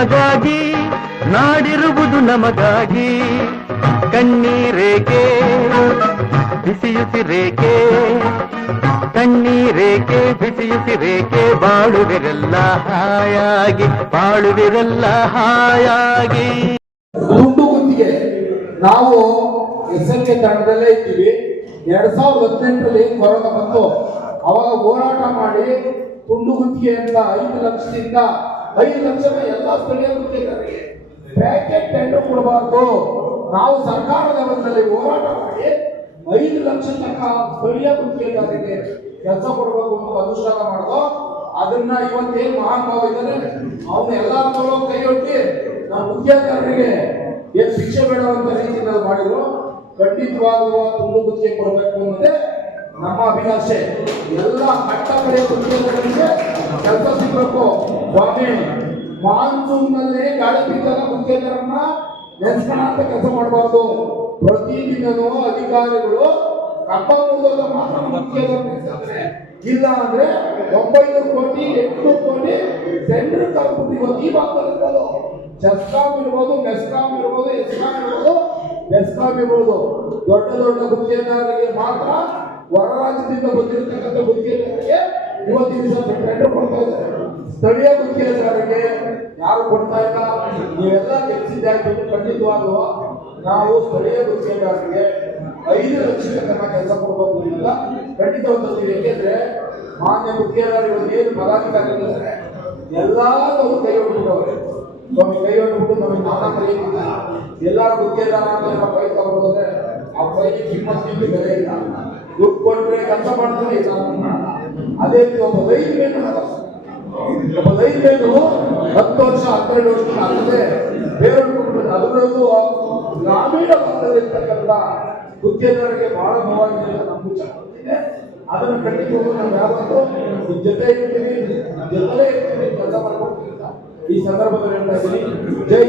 ನಮಗಾಗಿ, ನಾಡಿರುವುದು ನಮಗಾಗಿ. ಕಣ್ಣೀರೇಕೆ ಬಿಸಿಯುಸಿರೇಕೆ, ಕಣ್ಣೀರೇಕೆ ಬಿಸಿಯುಸಿರೇಕೆ, ಬಾಳುವಿರೆಲ್ಲ ಹಾಯಾಗಿ, ಬಾಳುವಿರೆಲ್ಲ ಹಾಯಾಗಿ. ದುಡ್ಡು ಗುಂದಿಗೆ ನಾವು SLK ತಂಡದಲ್ಲೇ ಇದ್ದೀವಿ. 2018ರಲ್ಲಿ ಕೊರೋನಾ ಬಂತು. ಅವಾಗ ಹೋರಾಟ ಮಾಡಿ ತುಂಡು ಗುತ್ತಿಗೆ ಅಂತ 5 ಲಕ್ಷದಿಂದ 5 ಲಕ್ಷ ಎಲ್ಲ ಸ್ಥಳೀಯ ಗುತ್ತಿಗೆದಾರರಿಗೆ ಪ್ಯಾಕೆಟ್ ಟೆಂಡರ್ ಕೊಡಬಾರ್ದು. ನಾವು ಸರ್ಕಾರ ಲೆವೆಲ್ನಲ್ಲಿ ಹೋರಾಟ ಮಾಡಿ 5 ಲಕ್ಷ ತನಕ ಸ್ಥಳೀಯ ಗುತ್ತಿಗೆದಾರರಿಗೆ ಕೆಲಸ ಕೊಡಬೇಕು ಅಂತ ಅನುಷ್ಠಾನ ಮಾಡೋದು. ಅದನ್ನ ಇವತ್ತೇನು ಮಹಾನ್ ಭಾವ ಇದ್ದಾರೆ ಅವನ್ನ ಎಲ್ಲರೂ ಕೈಯೊಟ್ಟಿ ನಾವು ಗುತ್ತಿಗೆದಾರರಿಗೆ ಏನು ಶಿಕ್ಷೆ ಬೇಡವಂತ ರೀತಿಯಲ್ಲಿ ಮಾಡಿದ್ರು. ಖಂಡಿತವಾಗುವ ತುಂಡು ಗುತ್ತಿಗೆ ಕೊಡಬೇಕು ಅನ್ನೋದೇ ನಮ್ಮ ಅಭಿಲಾಷೆ. ಎಲ್ಲ ಕಟ್ಟಕಡೆಯ ಗುತ್ತಿಗೆದಾರರಿಗೆ ಕೆಲಸ ಸಿಗಬೇಕು. ಸ್ವಾಮಿ, ಮಾನ್ಸೂನ್ ನಲ್ಲಿ ಗಾಳಿ ಬಿದ್ದಾಗ ಗುತ್ತಿಗೆದಾರನ್ನ ನೆನ್ಸ್ಕೊಳ ಅಂತ ಕೆಲಸ ಮಾಡಬಾರ್ದು. ಪ್ರತಿದಿನನೂ ಅಧಿಕಾರಿಗಳು ಕಂಬ ಮುರಿದಾಗ ಮಾತ್ರ ಗುತ್ತಿಗೆದಾರ ನೆನ್ಸ್ತಾರೆ. ಇಲ್ಲ ಅಂದ್ರೆ 900 ಕೋಟಿ 800 ಕೋಟಿ ಟೆಂಡರ್ ಕಲ್ಪಿಟ್ಟು ಈ ಭಾಗದಲ್ಲಿ ಚೆಸ್ಕಾಂ ಇರ್ಬೋದು, ಮೆಸ್ಕಾಂ ಇರ್ಬೋದು, ಎಸ್ಕಾಂ ಇರ್ಬೋದು, ಬೆಸ್ಕಾಂ ಇರ್ಬೋದು, ದೊಡ್ಡ ದೊಡ್ಡ ಗುತ್ತಿಗೆದಾರರಿಗೆ ಮಾತ್ರ ಹೊರ ರಾಜ್ಯದಿಂದ ಬಂದಿರತಕ್ಕಂಥ ಗುತ್ತಿಗೆದಾರರಿಗೆ ಇವತ್ತಿನ ದಿವಸ ಟೆಂಡರ್ ಕೊಡ್ತಾ ಇದ್ದಾರೆ. ಸ್ಥಳೀಯ ಗುತ್ತಿಗೆದಾರರಿಗೆ ಯಾರು ಕೊಡ್ತಾ ಇಲ್ಲ. ನೀವೆಲ್ಲ ಕೆಲಸಿದ್ದಾಯ್ತು. ಖಂಡಿತವಾಗುವ ನಾವು ಸ್ಥಳೀಯ ಗುತ್ತಿಗೆದಾರರಿಗೆ 5 ಲಕ್ಷ ತನಕ ಕೆಲಸ ಕೊಡಬೇಕು ಅಂತ ಖಂಡಿತ ಹೊಂದಿದ್ದೀವಿ. ಯಾಕೆಂದ್ರೆ ಮಾನ್ಯ ಗುತ್ತಿಗೆದಾರರು ಏನು ಪದಾಧಿಕಾರಿಗಳಿದ್ದಾರೆ ಎಲ್ಲರೂ ಕೈ ಹೊಡ್ಬಿಟ್ಟವ್ರೆ. ಸ್ವಾಮಿ, ಕೈ ಹೊಡ್ಬಿಟ್ಟು ನಮಗೆ ನಾನಾ ಕೈ ಎಲ್ಲಾರು ಗುತ್ತಿಗೆದಾರ ಅಂತ ಕೈ ತಗೊಂಡ್ರೆ ಆ ಕೈಗೆ ಕಿಮ್ಮತ್ತಿದ್ದು ಬೆಲೆ ಇಲ್ಲ. ದುಡ್ಡು ಕೊಟ್ಟರೆ ಕೆಲಸ ಮಾಡ್ತಾರೆ ಇಲ್ಲ. ಅದೇ ರೀತಿ ಒಬ್ಬ ಲೈನ್ ಮ್ಯಾನ್ 10 ವರ್ಷ 12 ವರ್ಷ ಅಲ್ಲದೆ ಬೇರೆ ಅದರಲ್ಲೂ ಗ್ರಾಮೀಣ ಭಾಗದಲ್ಲಿರ್ತಕ್ಕಂಥ ಗುತ್ತಿಗೆದಾರರಿಗೆ ಬಹಳ ನೋವಾಗಿದೆ. ನಮಗೂ ಚೆನ್ನಾಗಿದೆ. ಅದನ್ನು ಖಂಡಿತವಾಗೂ ನಾವು ಯಾವತ್ತೂ ಜೊತೆ ಇರ್ತೀವಿ, ಜೊತೆಲೇ ಇರ್ತೀವಿ, ಕೆಲಸ ಮಾಡ್ಕೊಡ್ತೀವಿ. ಈ ಸಂದರ್ಭದಲ್ಲಿ ಹೇಳ್ತಾ ಇದ್ದೀನಿ, ಜೈ